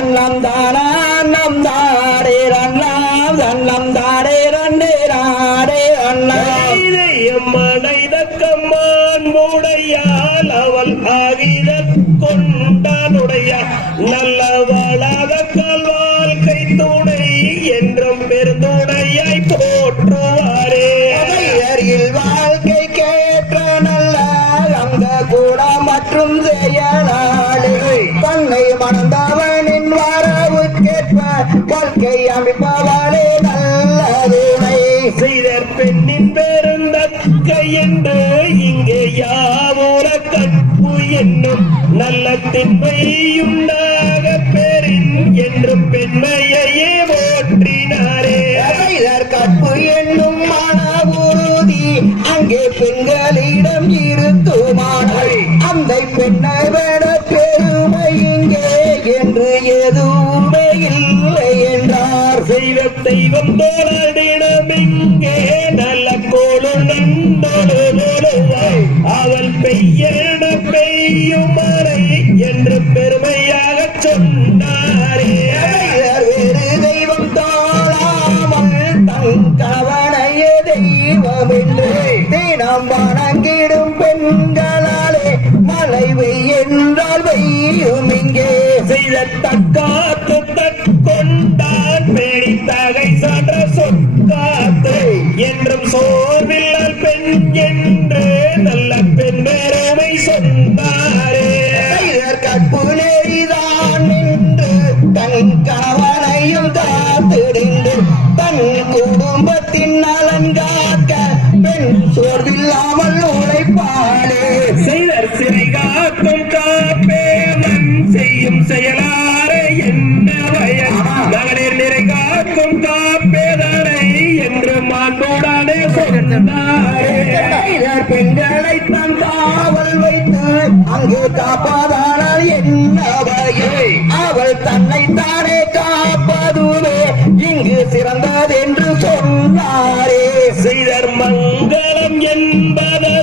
தன்னம் தானா நம் தாரே ரண்ணாம் தன்னம் தாரே ரண்டே ராடே அண்ணாம் மனைதக்கம்மான் மூடையால் அவள் ஆகித கொண்டானுடைய நல்லவளாக கால்வால் கை துணை என்றும் பெருந்துணையாய் போற்றுவாரே. அருகில் வாழ்க்கை கேட்ட நல்ல அந்த கூட மற்றும் செயலாளி தன்னை கேட்ப வாழ்க்கை அமைப்பவளே நல்ல துணை செய்த பெண்ணின் பெருந்தக்க என்று இங்கே யாவோர கற்பு என்னும் நல்ல திண்மையுண்டாக பெறின் என்றும் பெண்மையையே போற்றினாரே இதற் கற்பு என்னும் மன உறுதி அங்கே பெண்களிடம் இருக்குமானால் அந்த பெண்ணை என்றார் தெய்வம் தோழடினமிங்கே நல்ல கோடு நண்டொழு தொழுவாய் அவள் பெய்யட பெய்யும் மழை என்று பெருமையாக சொன்னாரே. வேறு தெய்வம் தோழாமல் தன் கவனைய தெய்வம் என்று தினம் வணங்கிடும் பெண்களாலே மழை வெய்யென்றால் வெய்யும் இங்கே. செய்த தக்காத்து தற்கொண்டார். காத்திருந்து தன் குடும்பத்தின் நலன் காக்க பெண் சோர்வில்லாமல் உழைப்பாளே செய்தர் சிறை காக்கும் காப்பேமன் செய்யும் செயலாரே என்ன வயல் மகளிர் நிறை காக்கும் காப்பேதனை என்று மாண்புடனே சொன்னாரே பெண்களை தன் காவல் வைத்து அங்கு காப்பாதானால் இங்கு சிறந்ததென்று சொன்னாரே. செய்தர் மங்களம் என்பதே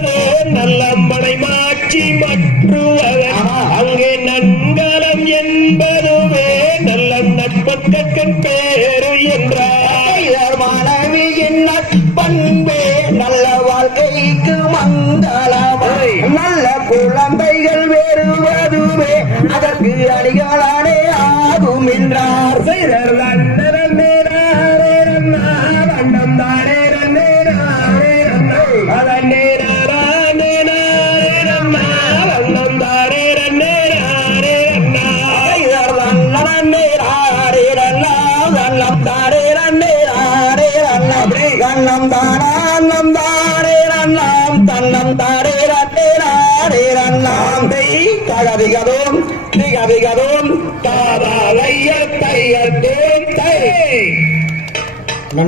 நல்ல மனை மாட்சி மற்றுவதன் அங்கே நன்கலம் என்பதுவே நல்ல நட்பக்கன் பேரு என்றார். கைதர் மனைவியின் நட்பண்பே நல்ல வாழ்க்கைக்கு மங்களமாய் நல்ல குழந்தைகள் வேறுவதுவே அதற்கு அடிகளானே தன்னம் கண்ணம் தானம் தாரே ரன்னம் தன்னம் தாரே ரன்னே ராரே ரன்னம் தெய் ககதிகதும் திகதிகதும் தாராளைய தையத்தே தை